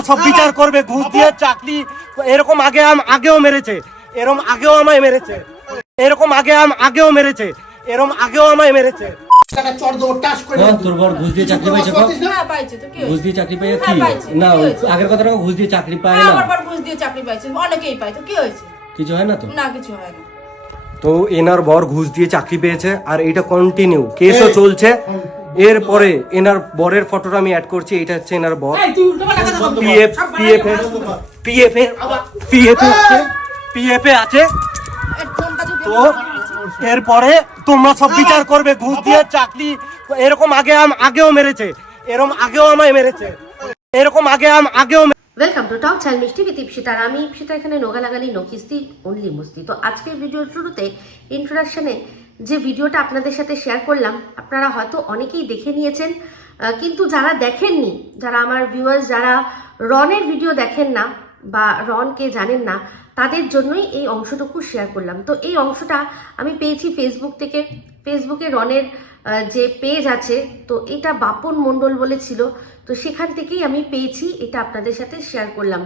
সব বিচার করবে ঘুষ দিয়ে চাকরি এরকম আগে আম- আগেও মেরেছে। এরকম আগেও আমায় মেরেছে। এরকম আগে আম- আগেও মেরেছে। এরকম আগেও আমায় মেরেছে। তোর বর ঘুষ দিয়ে চাকরি পাইছে। হ্যাঁ পাইছে তো কি ঘুষ দিয়ে চাকরি পাইছে হ্যাঁ, কি? না কি ওই হয়েছে? আগের কথা ঘুষ দিয়ে চাকরি পায় হ্যাঁ, না। ঘুষ দিয়ে চাকরি পাইছে অনেকেই পায় তো কি হয়েছে? কিছু হয় না তো? না কিছু হয় না। তো এনার বর ঘুষ দিয়ে চাকরি পেয়েছে আর এটা কন্টিনিউ কেসও চলছে। এরপরে এনার বরের ফটোটা আমি অ্যাড করছি এটা হচ্ছে এনার বর। পিএফ। পিএফ বানায় পিএফ পিএফ আছে পিএফ আছে। তো এরপরে তোমরা সব বিচার করবে ঘুষ দিয়ে চাকরি এরকম আগে আম- আগেও মেরেছে এরকম আগেও আমায় মেরেছে এরকম আগে আম- আগেও ওয়েলকাম টু টক চ্যানেল মিষ্টি বিত ইপসিতার আমি ইপসিতা এখানে নোগালাগালি নকিস্তি অনলি মস্তি। তো আজকের ভিডিওর শুরুতে ইন্ট্রোডাকশনে যে ভিডিওটা আপনাদের সাথে শেয়ার করলাম, আপনারা হয়তো অনেকেই দেখে নিয়েছেন কিন্তু যারা দেখেননি, যারা আমার ভিউয়ার্স যারা রনের ভিডিও দেখেন না বা রনকে জানেন না, তাদের জন্যই এই অংশটুকু শেয়ার করলাম। তো এই অংশটা আমি পেয়েছি ফেসবুক থেকে। ফেসবুকে রনের যে পেজ আছে, তো এটা বাপন মণ্ডল বলে ছিল তো সেখান থেকেই আমি পেয়েছি, এটা আপনাদের সাথে শেয়ার করলাম।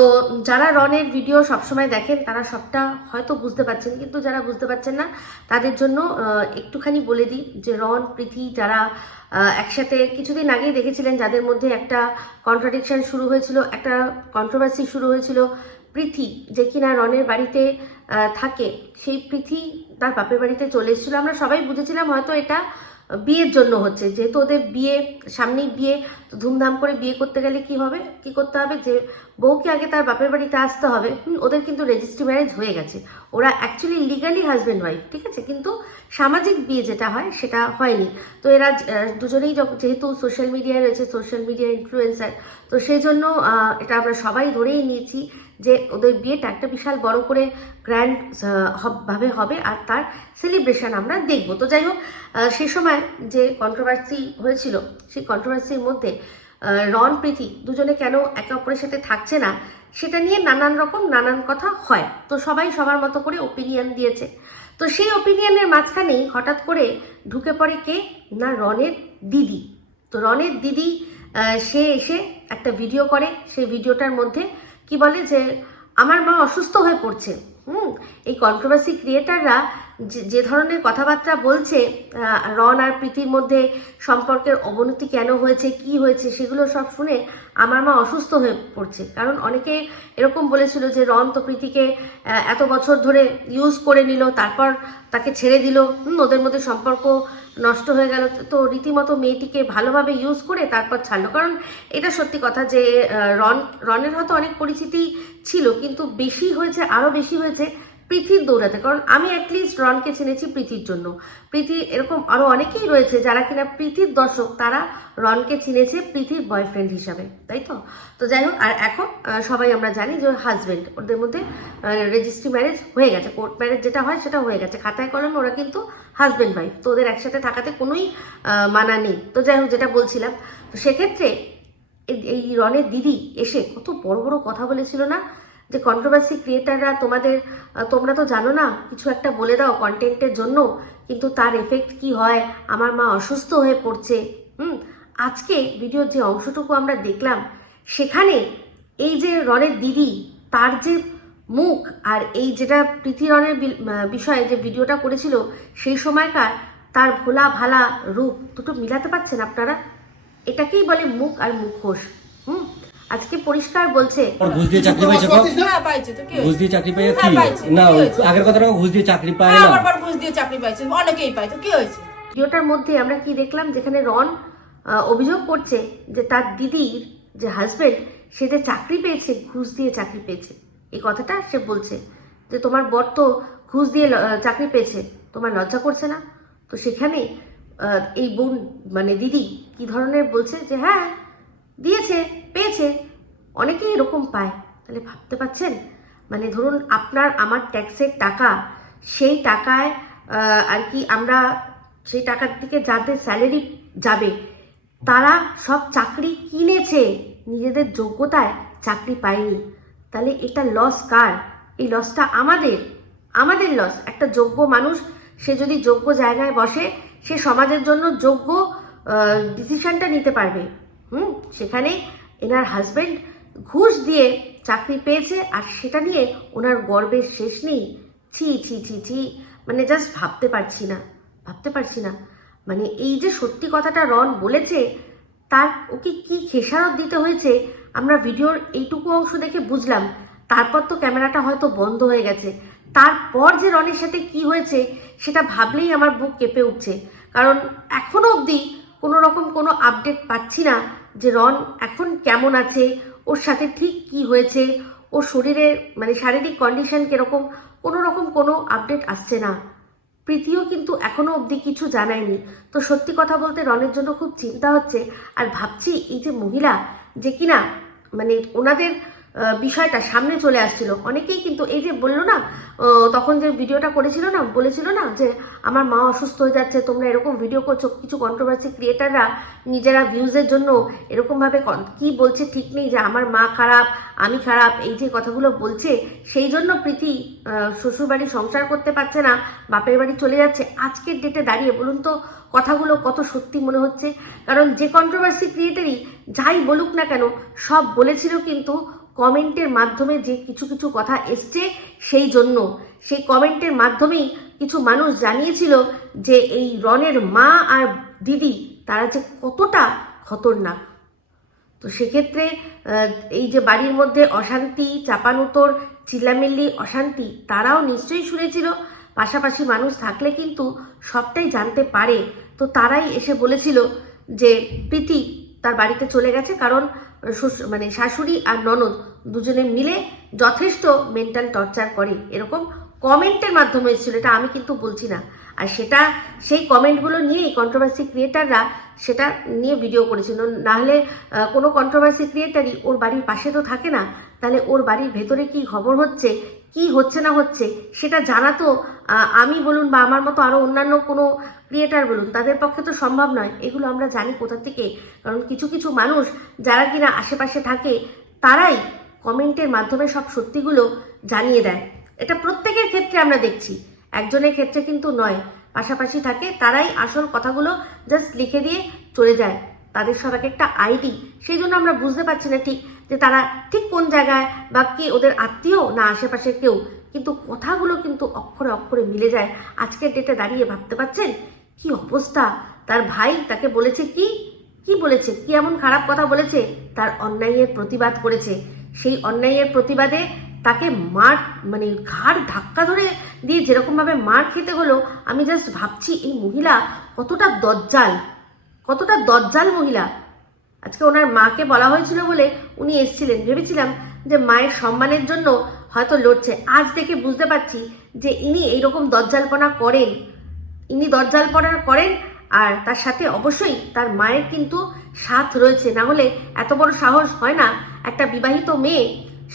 তো যারা রনের ভিডিও সবসময় দেখেন, তারা সবটা হয়তো বুঝতে পারছেন, কিন্তু যারা বুঝতে পারছেন না, তাদের জন্য একটুখানি বলে দিই যে রন প্রীতি যারা একসাথে কিছুদিন আগেই দেখেছিলেন যাদের মধ্যে একটা কন্ট্রাডিকশান শুরু হয়েছিল, একটা কন্ট্রোভার্সি শুরু হয়েছিল, প্রীতি যে কিনা রনের বাড়িতে থাকে, সেই প্রীতি তার বাপের বাড়িতে চলে এসেছিল। আমরা সবাই বুঝেছিলাম হয়তো এটা বিয়ের জন্য হচ্ছে। যেহেতু ওদের বিয়ে, সামনেই বিয়ে তো ধুমধাম করে বিয়ে করতে গেলে কি হবে? কি করতে হবে? যে বউকে আগে তার বাপের বাড়িতে আসতে হবে। ওদের কিন্তু রেজিস্ট্রি ম্যারেজ হয়ে গেছে। ওরা অ্যাকচুয়ালি লিগালি হাজব্যান্ড ওয়াইফ ঠিক আছে? কিন্তু সামাজিক বিয়ে যেটা হয়, সেটা হয়নি। তো এরা দুজনেই যেহেতু সোশ্যাল মিডিয়ায় রয়েছে সোশ্যাল মিডিয়া ইনফ্লুয়েন্সার তো সেই জন্য এটা আমরা সবাই ধরেই নিয়েছি যে ওদের বিয়েটা একটা বিশাল বড় করে গ্র্যান্ড ভাবে হবে আর তার সেলিব্রেশন আমরা দেখব। তো যাই হোক সে সময় যে কন্ট্রোভার্সি হয়েছিল, সেই কন্ট্রোভার্সির মধ্যে রন প্রীতি দুজনে কেন একে অপরের সাথে থাকছে না, সেটা নিয়ে নানান রকম নানান কথা হয়। তো সবাই সবার মতো করে ওপিনিয়ন দিয়েছে। তো সেই ওপিনিয়নের মাঝখানেই হঠাৎ করে ঢুকে পড়ে কে? না রনের দিদি। তো রনের দিদি সে এসে একটা ভিডিও করে। সেই ভিডিওটার মধ্যে কি বলে যে, আমার মা অসুস্থ হয়ে পড়ছে। হুম, এই কন্ট্রোভার্সি ক্রিয়েটাররা যে ধরনের কথাবার্তা বলছে রন আর প্রীতির মধ্যে সম্পর্কের অবনতি কেন হয়েছে, কি হয়েছে, সেগুলো সব শুনে আমার মা অসুস্থ হয়ে পড়ছে। কারণ অনেকে এরকম বলেছিল যে, রন তো প্রীতিকে এত বছর ধরে ইউজ করে নিল, তারপর তাকে ছেড়ে দিল। ওদের মধ্যে সম্পর্ক নষ্ট হয়ে গেল। তো রীতিমতো মেয়েটিকে ভালোভাবে ইউজ করে তারপর ছাড়লো। কারণ এটা সত্যি কথা যে রন, রনের হয়তো অনেক পরিচিতি ছিল, কিন্তু বেশি হয়েছে আরও বেশি হয়েছে পৃথির দৌড়াতে, কারণ আমি অ্যাটলিস্ট রনকে চিনেছি প্রীতির জন্য। প্রীতি এরকম আরও অনেকেই রয়েছে যারা কিনা প্রীতির দর্শক, তারা রনকে চিনেছে প্রীতির বয়ফ্রেন্ড হিসাবে, তাই তো? তো যাই হোক, আর এখন সবাই আমরা জানি যে হাজবেন্ড ওদের মধ্যে রেজিস্ট্রি ম্যারেজ হয়ে গেছে। কোর্ট ম্যারেজ যেটা হয় সেটা হয়ে গেছে। খাতায় কলমে ওরা কিন্তু হাজবেন্ড ওয়াইফ তো ওদের একসাথে থাকাতে কোনোই মানা নেই। তো যাই হোক, যেটা বলছিলাম, তো সেক্ষেত্রে এই রনের দিদি এসে কত বড় বড় কথা বলেছিল না? যে কন্ট্রোভার্সি ক্রিয়েটাররা তোমাদের তোমরা তো জানো না, কিছু একটা বলে দাও কন্টেন্টের জন্য, কিন্তু তার এফেক্ট কি হয়? আমার মা অসুস্থ হয়ে পড়ছে। হুম? আজকে ভিডিওর যে অংশটুকু আমরা দেখলাম, সেখানে এই যে রনের দিদি, তার যে মুখ আর এই যেটা প্রীতি রনের বিষয়ে যে ভিডিওটা করেছিল, সেই সময়কার তার ভোলা ভালা রূপ, দুটো মিলাতে পারছেন আপনারা? এটাকেই বলে মুখ আর মুখোশ। হুম? আজকে পরিষ্কার বলছে। ওর ঘুষ দিয়ে চাকরি পাইছে না? পাইছে তো কি ঘুষ হয়েছে? দিয়ে চাকরি পাইছে? কি? না? আগের কথা টাকা ঘুষ দিয়ে চাকরি পায় হ্যাঁ না। আমার বার ঘুষ দিয়ে চাকরি পাইছে। অনেকেই পায় তো কি হয়েছে? ভিডিওটার মধ্যে আমরা কি দেখলাম যেখানে রন অভিযোগ করছে যে তার দিদির যে হাজবেন্ড সে যে চাকরি পেয়েছে ঘুষ দিয়ে চাকরি পেয়েছে। এই কথাটা সে বলছে যে তোমার বর তো ঘুষ দিয়ে ল- চাকরি পেয়েছে তোমার লজ্জা করছে না? তো সেখানে আহ, এই বোন মানে দিদি কি ধরনের বলছে যে হ্যাঁ দিয়েছে, পেয়েছে, অনেকেই এরকম পায়। তাহলে ভাবতে পারছেন? মানে ধরুন আপনার, আমার ট্যাক্সের টাকা, সেই টাকায় আর কি আমরা সেই টাকার দিকে যাদের স্যালারি যাবে, তারা সব চাকরি কিনেছে, নিজেদের যোগ্যতায় চাকরি পায়নি। তাহলে এটা লস কার? এই লসটা আমাদের আমাদের লস একটা যোগ্য মানুষ, সে যদি যোগ্য জায়গায় বসে, সে সমাজের জন্য যোগ্য ডিসিশনটা নিতে পারবে। হুম, সেখানে এনার হাজবেন্ড ঘুষ দিয়ে চাকরি পেয়েছে আর সেটা নিয়ে ওনার গর্বের শেষ নেই। ছি ছি ছি ছি মানে জাস্ট ভাবতে পারছি না, ভাবতে পারছি না। মানে এই যে সত্যি কথাটা রন বলেছে, তার ওকে কি খেসারত দিতে হয়েছে, আমরা ভিডিওর এইটুকু অংশ দেখে বুঝলাম। তারপর তো ক্যামেরাটা হয়তো বন্ধ হয়ে গেছে। তারপর যে রনের সাথে কি হয়েছে, সেটা ভাবলেই আমার বুক কেঁপে উঠছে। কারণ এখনও অবধি কোনো রকম কোনো আপডেট পাচ্ছি না। যে রন এখন কেমন আছে, ওর সাথে ঠিক কি হয়েছে, ওর শরীরে মানে শারীরিক কন্ডিশন কীরকম, কোনো রকম কোনো আপডেট আসছে না। প্রীতিও কিন্তু এখনও অবধি কিছু জানায়নি। তো সত্যি কথা বলতে রনের জন্য খুব চিন্তা হচ্ছে, আর ভাবছি এই যে মহিলা যে কিনা মানে ওনাদের বিষয়টা সামনে চলে আসছিল। অনেকেই কিন্তু এই যে বলল না তখন যে ভিডিওটা করেছিল না, বলেছিল না যে আমার মা অসুস্থ হয়ে যাচ্ছে, তোমরা এরকম ভিডিও করছ, কিছু কন্ট্রোভার্সি ক্রিয়েটাররা নিজেরা ভিউজের জন্য এরকমভাবে কি বলছে ঠিক নেই যে আমার মা খারাপ, আমি খারাপ, এই যে কথাগুলো বলছে, সেই জন্য প্রীতি শ্বশুরবাড়ি সংসার করতে পারছে না, বাপের বাড়ি চলে যাচ্ছে। আজকের ডেটে দাঁড়িয়ে বলুন তো, কথাগুলো কত সত্যি মনে হচ্ছে? কারণ যে কন্ট্রোভার্সি ক্রিয়েটারই যাই বলুক না কেন, সব বলেছিল কিন্তু কমেন্টের মাধ্যমে যে কিছু কিছু কথা এসছে, সেই জন্য। সেই কমেন্টের মাধ্যমেই কিছু মানুষ জানিয়েছিল যে এই রনের মা আর দিদি, তারা যে কতটা খতরনাক। তো সেক্ষেত্রে এই যে বাড়ির মধ্যে অশান্তি, চাপানুতোর, চিল্লামিল্লি, অশান্তি, তারাও নিশ্চয়ই শুনেছিল। পাশাপাশি মানুষ থাকলে কিন্তু সবটাই জানতে পারে। তো তারাই এসে বলেছিল যে, প্রীতি তার বাড়িতে চলে গেছে কারণ মানে শাশুড়ি আর ননদ দুজনে মিলে যথেষ্ট মেন্টাল টর্চার করে। এরকম কমেন্টের মাধ্যমে এসেছিল, এটা আমি কিন্তু বলছি না। আর সেটা, সেই কমেন্টগুলো নিয়েই কন্ট্রোভার্সি ক্রিয়েটাররা সেটা নিয়ে ভিডিও করেছিল। নাহলে কোনো কন্ট্রোভার্সি ক্রিয়েটারই ওর বাড়ির পাশে তো থাকে না, তাহলে ওর বাড়ির ভেতরে কি খবর হচ্ছে, কি হচ্ছে না হচ্ছে, সেটা জানা তো আমি বলুন বা আমার মতো আরও অন্যান্য কোনো ক্রিয়েটার বলুন, তাদের পক্ষে তো সম্ভব নয়। এগুলো আমরা জানি কোথা থেকে। কারণ কিছু কিছু মানুষ যারা কিনা আশেপাশে থাকে, তারাই কমেন্টের মাধ্যমে সব সত্যিগুলো জানিয়ে দেয়। এটা প্রত্যেকের ক্ষেত্রে আমরা দেখছি। একজনের ক্ষেত্রে কিন্তু নয়। পাশাপাশি থাকে, তারাই আসল কথাগুলো জাস্ট লিখে দিয়ে চলে যায়। তাদের সব এক একটা আইডি। সেই জন্য আমরা বুঝতে পারছি না ঠিক যে তারা ঠিক কোন জায়গায় বা কি ওদের আত্মীয় না আশেপাশে কেউ। কিন্তু কথাগুলো কিন্তু অক্ষরে অক্ষরে মিলে যায়। আজকের ডেটে দাঁড়িয়ে ভাবতে পারছেন? কি অবস্থা? তার ভাই তাকে বলেছে কি? কি বলেছে? কি এমন খারাপ কথা বলেছে? তার অন্যায়ের প্রতিবাদ করেছে। সেই অন্যায়ের প্রতিবাদে তাকে মার মানে ঘাড় ধাক্কা ধরে দিয়ে যেরকমভাবে মার খেতে হলো, আমি জাস্ট ভাবছি এই মহিলা কতটা দজ্জাল কতটা দজ্জাল মহিলা। আজকে ওনার মাকে বলা হয়েছিল বলে উনি এসেছিলেন। ভেবেছিলাম যে মায়ের সম্মানের জন্য হয়তো লড়ছে। আজ দেখে বুঝতে পারছি যে ইনি এইরকম দজ্জালপনা করেন। ইনি দরজালপনা করেন আর তার সাথে অবশ্যই তার মায়ের কিন্তু সাথ রয়েছে। না হলে এত বড় সাহস হয় না। একটা বিবাহিত মেয়ে,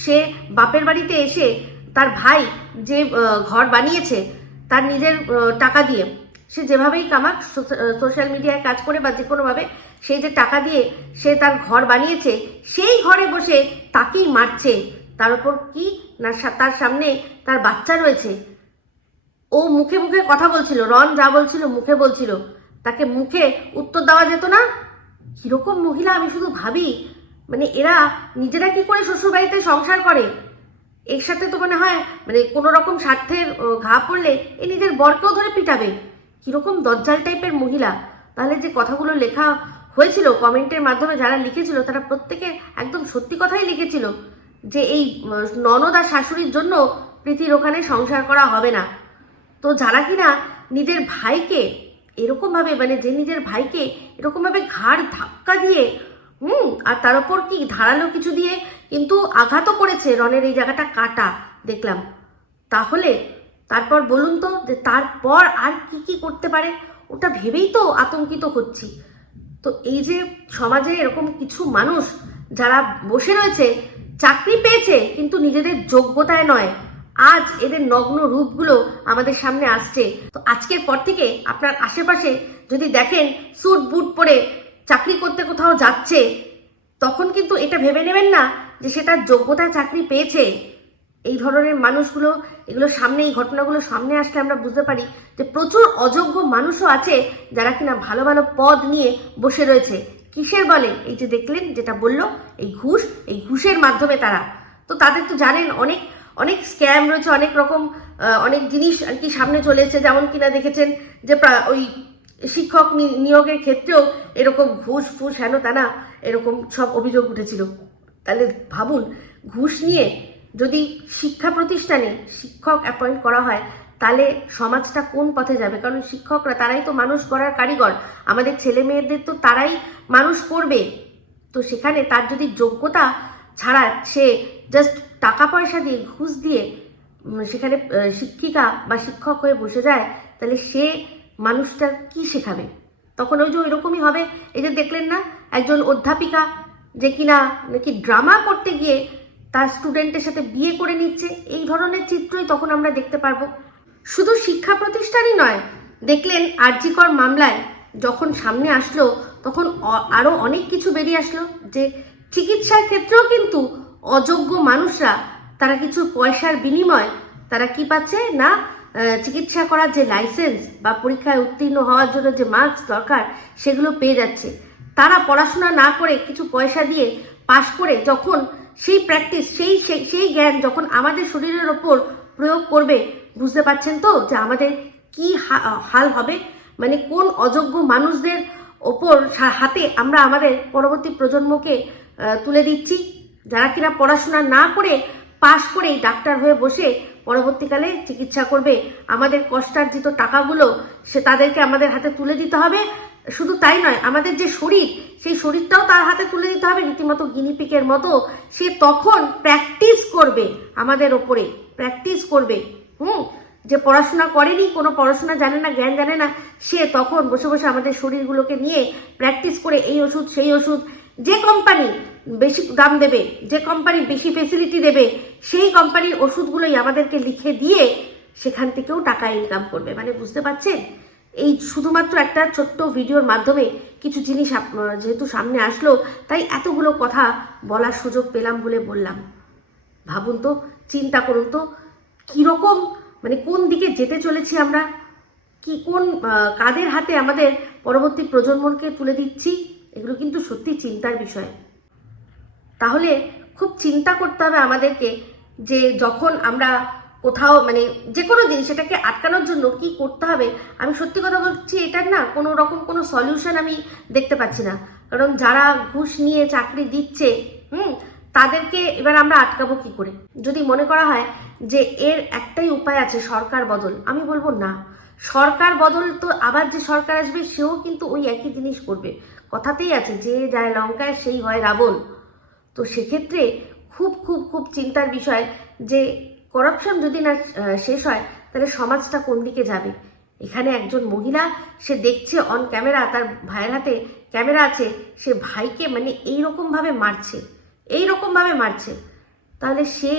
সে বাপের বাড়িতে এসে তার ভাই যে ঘর বানিয়েছে তার নিজের টাকা দিয়ে, সে যেভাবেই কামাক সোশ্যাল মিডিয়ায় কাজ করে বা যে কোনোভাবে সেই যে টাকা দিয়ে সে তার ঘর বানিয়েছে, সেই ঘরে বসে তাকেই মারছে। তার উপর কি? না তার সামনে তার বাচ্চা রয়েছে। ও মুখে মুখে কথা বলছিল, রন যা বলছিল মুখে বলছিল। তাকে মুখে উত্তর দেওয়া যেত না? কীরকম মহিলা আমি শুধু ভাবি। মানে এরা নিজেরা কি করে শ্বশুরবাড়িতে সংসার করে? এর সাথে তো মনে হয় মানে কোনো রকম স্বার্থের ঘা পড়লে এ নিজের বরকেও ধরে পিটাবে। কীরকম দজ্জাল টাইপের মহিলা। তাহলে যে কথাগুলো লেখা হয়েছিল কমেন্টের মাধ্যমে যারা লিখেছিল, তারা প্রত্যেকে একদম সত্যি কথাই লিখেছিল যে এই ননদ আর শাশুড়ির জন্য প্রীতির ওখানে সংসার করা হবে না। তো যারা কিনা নিজের ভাইকে এরকমভাবে মানে যে নিজের ভাইকে এরকমভাবে ঘাড় ধাক্কা দিয়ে, হুম, আর তার উপর কি ধারালো কিছু দিয়ে কিন্তু আঘাতও করেছে রনের এই জায়গাটা কাটা, দেখলাম। তাহলে তারপর বলুন তো যে তারপর আর কি কি করতে পারে? ওটা ভেবেই তো আতঙ্কিত হচ্ছি। তো এই যে সমাজে এরকম কিছু মানুষ যারা বসে রয়েছে, চাকরি পেয়েছে, কিন্তু নিজেদের যোগ্যতায় নয় আজ এদের নগ্ন রূপগুলো আমাদের সামনে আসছে। তো আজকের পর থেকে আপনার আশেপাশে যদি দেখেন স্যুট, বুট পরে চাকরি করতে কোথাও যাচ্ছে, তখন কিন্তু এটা ভেবে নেবেন না যে সে তার যোগ্যতায় চাকরি পেয়েছে। এই ধরনের মানুষগুলো, এগুলো সামনে, এই ঘটনাগুলো সামনে আসলে আমরা বুঝতে পারি যে প্রচুর অযোগ্য মানুষও আছে যারা কিনা ভালো ভালো পদ নিয়ে বসে রয়েছে। কিসের বলে? এই যে দেখলেন, যেটা বলল, এই ঘুষ, এই ঘুষের মাধ্যমে তারা। তো তাদের তো জানেন অনেক অনেক স্ক্যাম রয়েছে, অনেক রকম অনেক জিনিস আর কি সামনে চলে এসেছে। যেমন কিনা দেখেছেন যে ওই শিক্ষক নিয়োগের ক্ষেত্রেও এরকম ঘুষ ফুস, হেন তেনা, এরকম সব অভিযোগ উঠেছিল। তাহলে ভাবুন, ঘুষ নিয়ে যদি শিক্ষা প্রতিষ্ঠানে শিক্ষক অ্যাপয়েন্ট করা হয়, তাহলে সমাজটা কোন পথে যাবে? কারণ শিক্ষকরা তারাই তো মানুষ করার কারিগর। আমাদের ছেলে মেয়েদের তো তারাই মানুষ করবে। তো সেখানে তার যদি যোগ্যতা ছাড়া সে জাস্ট টাকা পয়সা দিয়ে, ঘুষ দিয়ে সেখানে শিক্ষিকা বা শিক্ষক হয়ে বসে যায়, তাহলে সে মানুষটা কি শেখাবে? তখন ওই যে ওইরকমই হবে। এই যে দেখলেন না, একজন অধ্যাপিকা যে কিনা নাকি ড্রামা করতে গিয়ে তার স্টুডেন্টের সাথে বিয়ে করে নিচ্ছে, এই ধরনের চিত্রই তখন আমরা দেখতে পারব। শুধু শিক্ষা প্রতিষ্ঠানই নয়, দেখলেন আরজিকর মামলায় যখন সামনে আসলো, তখন আরও অনেক কিছু বেরিয়ে আসলো যে চিকিৎসার ক্ষেত্রেও কিন্তু অযোগ্য মানুষরা, তারা কিছু পয়সার বিনিময় তারা কি পাচ্ছে? না চিকিৎসা করার যে লাইসেন্স বা পরীক্ষায় উত্তীর্ণ হওয়ার জন্য যে মার্কস দরকার, সেগুলো পেয়ে যাচ্ছে। তারা পড়াশোনা না করে কিছু পয়সা দিয়ে পাশ করে যখন সেই প্র্যাকটিস সেই, সেই- জ্ঞান যখন আমাদের শরীরের ওপর প্রয়োগ করবে, বুঝতে পারছেন তো যে আমাদের কি হাল হবে? মানে কোন অযোগ্য মানুষদের ওপর হাতে আমরা আমাদের পরবর্তী প্রজন্মকে তুলে দিচ্ছি? যারা কিনা পড়াশোনা না করে পাশ করেই ডাক্তার হয়ে বসে পরবর্তীকালে চিকিৎসা করবে, আমাদের কষ্টার্জিত টাকাগুলো সে তাদেরকে আমাদের হাতে তুলে দিতে হবে। শুধু তাই নয়, আমাদের যে শরীর, সেই শরীরটাও তার হাতে তুলে দিতে হবে। রীতিমতো গিনিপিকের মতো সে তখন প্র্যাকটিস করবে আমাদের ওপরে প্র্যাকটিস করবে। হুম? যে পড়াশোনা করেনি, কোনো পড়াশোনা জানে না, জ্ঞান জানে না, সে তখন বসে বসে আমাদের শরীরগুলোকে নিয়ে প্র্যাকটিস করে এই ওষুধ, সেই ওষুধ যে কোম্পানি বেশি দাম দেবে, যে কোম্পানি বেশি ফেসিলিটি দেবে, সেই কোম্পানির ওষুধগুলোই আমাদেরকে লিখে দিয়ে সেখান থেকেও টাকা ইনকাম করবে। মানে বুঝতে পারছেন? এই শুধুমাত্র একটা ছোট্ট ভিডিওর মাধ্যমে কিছু জিনিস যেহেতু সামনে আসলো, তাই এতগুলো কথা বলার সুযোগ পেলাম বলে বললাম। ভাবুন তো, চিন্তা করুন তো, কীরকম মানে কোন দিকে যেতে চলেছি আমরা? কি কোন কাদের হাতে আমাদের পরবর্তী প্রজন্মকে তুলে দিচ্ছি? এগুলো কিন্তু সত্যি চিন্তার বিষয়। তাহলে খুব চিন্তা করতে হবে আমাদেরকে যে যখন আমরা কোথাও মানে যে কোনো জিনিস এটাকে আটকানোর জন্য কি করতে হবে, আমি সত্যি কথা বলছি এটার না কোনো রকম কোনো সলিউশন আমি দেখতে পাচ্ছি না। কারণ যারা ঘুষ নিয়ে চাকরি দিচ্ছে, হুম, তাদেরকে এবার আমরা আটকাবো কি করে? যদি মনে করা হয় যে এর একটাই উপায় আছে সরকার বদল, আমি বলব না। সরকার বদল তো আবার যে সরকার আসবে, সেও কিন্তু ওই একই জিনিস করবে। কথাতেই আছে, যে যায় লঙ্কায় সেই হয় রাবণ। তো সেক্ষেত্রে খুব খুব খুব চিন্তার বিষয় যে করাপশন যদি না শেষ হয়, তাহলে সমাজটা কোন দিকে যাবে? এখানে একজন মহিলা, সে দেখছে অন ক্যামেরা তার ভাইয়ের হাতে ক্যামেরা আছে, সে ভাইকে মানে এই ভাবে মারছে এই ভাবে মারছে। তাহলে সে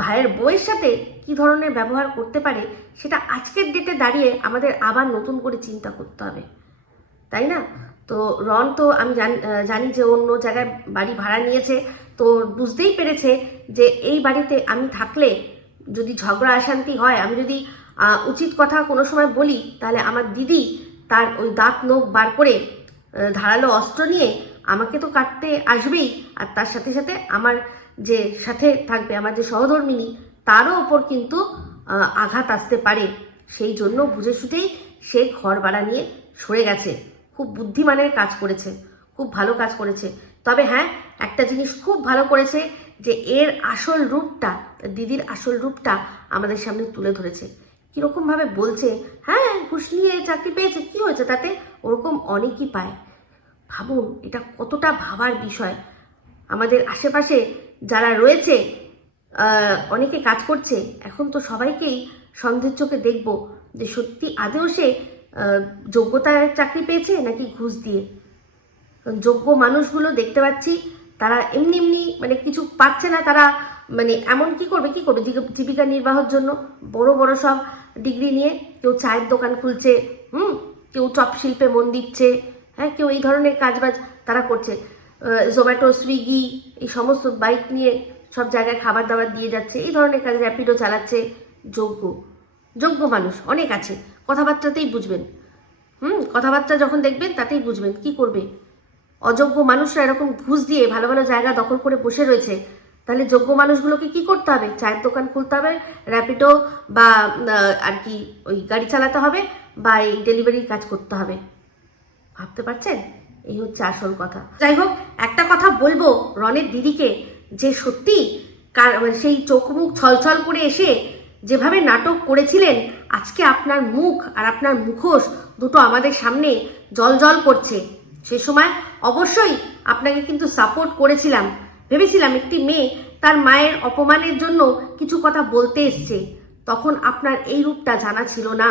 ভাইয়ের বউয়ের সাথে কি ধরনের ব্যবহার করতে পারে, সেটা আজকের ডেটে দাঁড়িয়ে আমাদের আবার নতুন করে চিন্তা করতে হবে। তাই না? তো রন তো আমি জান- যে অন্য জায়গায় বাড়ি ভাড়া নিয়েছে। তো বুঝতেই পেরেছে যে এই বাড়িতে আমি থাকলে যদি ঝগড়া অশান্তি হয়, আমি যদি উচিত কথা কোনো সময় বলি, তাহলে আমার দিদি তার ওই দাঁত নখ বার করে ধারালো অস্ত্র নিয়ে আমাকে তো কাটতে আসবেই। আর তার সাথে সাথে আমার যে সাথে থাকবে আমার যে সহধর্মিনী, তারও ওপর কিন্তু আঘাত আসতে পারে। সেই জন্য বুঝে শুধেই সে ঘর ভাড়া নিয়ে সরে গেছে। খুব বুদ্ধিমানের কাজ করেছে, খুব ভালো কাজ করেছে। তবে হ্যাঁ একটা জিনিস খুব ভালো করেছে যে এর আসল রূপটা, দিদির আসল রূপটা আমাদের সামনে তুলে ধরেছে। কীরকমভাবে বলছে হ্যাঁ ঘুষ নিয়ে চাকরি পেয়েছে, কী হয়েছে তাতে? ওরকম অনেকই পায়। ভাবুন, এটা কতটা ভাবার বিষয়। আমাদের আশেপাশে যারা রয়েছে অনেকে কাজ করছে, এখন তো সবাইকেই সন্দেহের চোখে দেখব যে সত্যি আদেও সে যোগ্যতার চাকরি পেয়েছে নাকি ঘুষ দিয়ে? যোগ্য মানুষগুলো দেখতে পাচ্ছি, তারা এমনি এমনি মানে কিছু পাচ্ছে না, তারা মানে এমন কি করবে কি করবে জীবিকা নির্বাহের জন্য? বড় বড় সব ডিগ্রি নিয়ে কেউ চায়ের দোকান খুলছে, হুম? কেউ চপ শিল্পে মন দিচ্ছে হ্যাঁ? কেউ এই ধরনের কাজবাজ তারা করছে। জোম্যাটো সুইগি এই সমস্ত বাইক নিয়ে সব জায়গায় খাবার দাবার দিয়ে যাচ্ছে, এই ধরনের কাজ র্যাপিডো চালাচ্ছে যোগ্য। যোগ্য মানুষ, অনেক আছে। কথাবার্তাতেই বুঝবেন। হুম, কথাবার্তা যখন দেখবেন, তাতেই বুঝবেন কি করবে। অযোগ্য মানুষরা এরকম ঘুষ দিয়ে ভালো ভালো জায়গা দখল করে বসে রয়েছে, তাহলে যোগ্য মানুষগুলোকে কি করতে হবে? চায়ের দোকান খুলতে হবে, র্যাপিডো বা আর কি ওই গাড়ি চালাতে হবে বা এই ডেলিভারির কাজ করতে হবে। ভাবতে পারছেন? এই হচ্ছে আসল কথা। যাই হোক, একটা কথা বলব রনের দিদিকে, যে সত্যি কার- মানে সেই চোখ মুখ ছলছল করে এসে যেভাবে নাটক করেছিলেন, আজকে আপনার মুখ আর আপনার মুখোশ দুটো আমাদের সামনে জল জল করছে। সে সময় অবশ্যই আপনাকে কিন্তু সাপোর্ট করেছিলাম। ভেবেছিলাম একটি মেয়ে তার মায়ের অপমানের জন্য কিছু কথা বলতে এসছে। তখন আপনার এই রূপটা জানা ছিল না।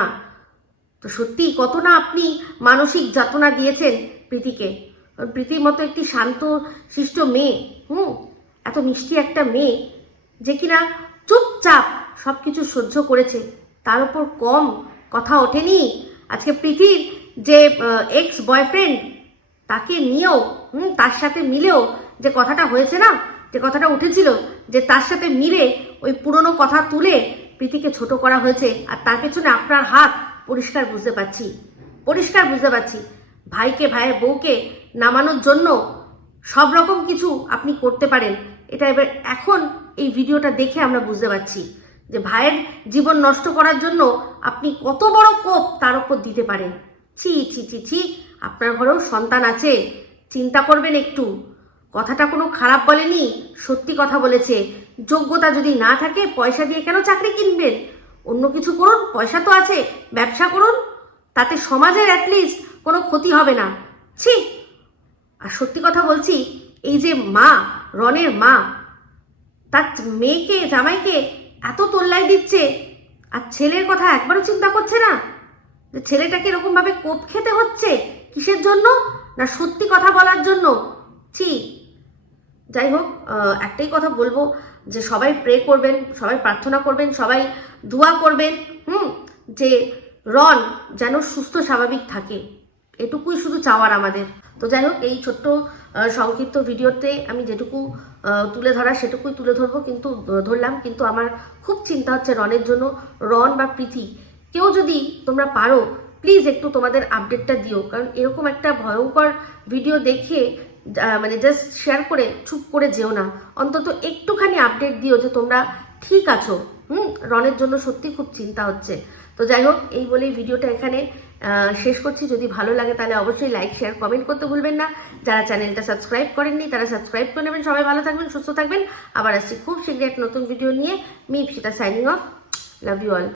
তো সত্যি কত না আপনি মানসিক যাতনা দিয়েছেন প্রীতিকে? প্রীতির মতো একটি শান্ত, শিষ্ট মেয়ে, হুম, এত মিষ্টি একটা মেয়ে যে কিনা চুপচাপ সব কিছু সহ্য করেছে, তার উপর কম কথা ওঠেনি? আজকে প্রীতির যে এক্স বয়ফ্রেন্ড তাকে নিয়েও, হুম, তার সাথে মিলেও যে কথাটা হয়েছে না, যে কথাটা উঠেছিল, যে তার সাথে মিলে ওই পুরনো কথা তুলে প্রীতিকে ছোট করা হয়েছে, আর তার পেছনে আপনার হাত, পরিষ্কার বুঝতে পারছি, পরিষ্কার বুঝতে পারছি, ভাইকে, ভাইয়ের বউকে নামানোর জন্য সব রকম কিছু আপনি করতে পারেন, এটা এবার এখন এই ভিডিওটা দেখে আমরা বুঝতে পারছি। যে ভাইয়ের জীবন নষ্ট করার জন্য আপনি কত বড় কোপ তার উপর দিতে পারেন। ছি ছি ছি ছি, আপনার ঘরেও সন্তান আছে, চিন্তা করবেন একটু। কথাটা কোনো খারাপ বলেনি, সত্যি কথা বলেছে। যোগ্যতা যদি না থাকে, পয়সা দিয়ে কেন চাকরি কিনবেন? অন্য কিছু করুন, পয়সা তো আছে, ব্যবসা করুন। তাতে সমাজের অ্যাটলিস্ট কোনো ক্ষতি হবে না। ছি। আর সত্যি কথা বলছি, এই যে মা, রনের মা, তার মেয়েকে, জামাইকে এত তোল্লাই দিচ্ছে, আর ছেলের কথা একবারও চিন্তা করছে না? যে ছেলেটাকে এরকম ভাবে কোপ খেতে হচ্ছে কিসের জন্য? না সত্যি কথা বলার জন্য? ছি। যাই হোক একটাই কথা বলব, যে সবাই প্রে করবেন, সবাই প্রার্থনা করবেন, সবাই দোয়া করবেন, হুম? যে রন যেন সুস্থ স্বাভাবিক থাকে। এটুকুই শুধু চাওয়ার আমাদের। তো যাই হোক, এই ছোট্ট সংক্ষিপ্ত ভিডিওতে আমি যেটুকু তুলে ধরা সেটুকুই তুলে ধরবো, কিন্তু ধরলাম। কিন্তু আমার খুব চিন্তা হচ্ছে রনের জন্য। রন বা প্রীতি, কেউ যদি তোমরা পারো প্লিজ একটু তোমাদের আপডেটটা দিও। কারণ এরকম একটা ভয়ঙ্কর ভিডিও দেখে মানে জাস্ট শেয়ার করে, চুপ করে যেও না। অন্তত একটুখানি আপডেট দিও যে তোমরা ঠিক আছো। হুম, রনের জন্য সত্যি খুব চিন্তা হচ্ছে। তো যাই হোক, এই বলেই ভিডিওটা এখানে শেষ করছি। যদি ভালো লাগে তাহলে অবশ্যই লাইক শেয়ার কমেন্ট করতে ভুলবেন না। যারা চ্যানেলটা সাবস্ক্রাইব করেননি, তারা সাবস্ক্রাইব করে নেবেন। সবাই ভালো থাকবেন, সুস্থ থাকবেন। আবার আসছি খুব শীঘ্রই এক নতুন ভিডিও নিয়ে। মি সেটা signing off love you all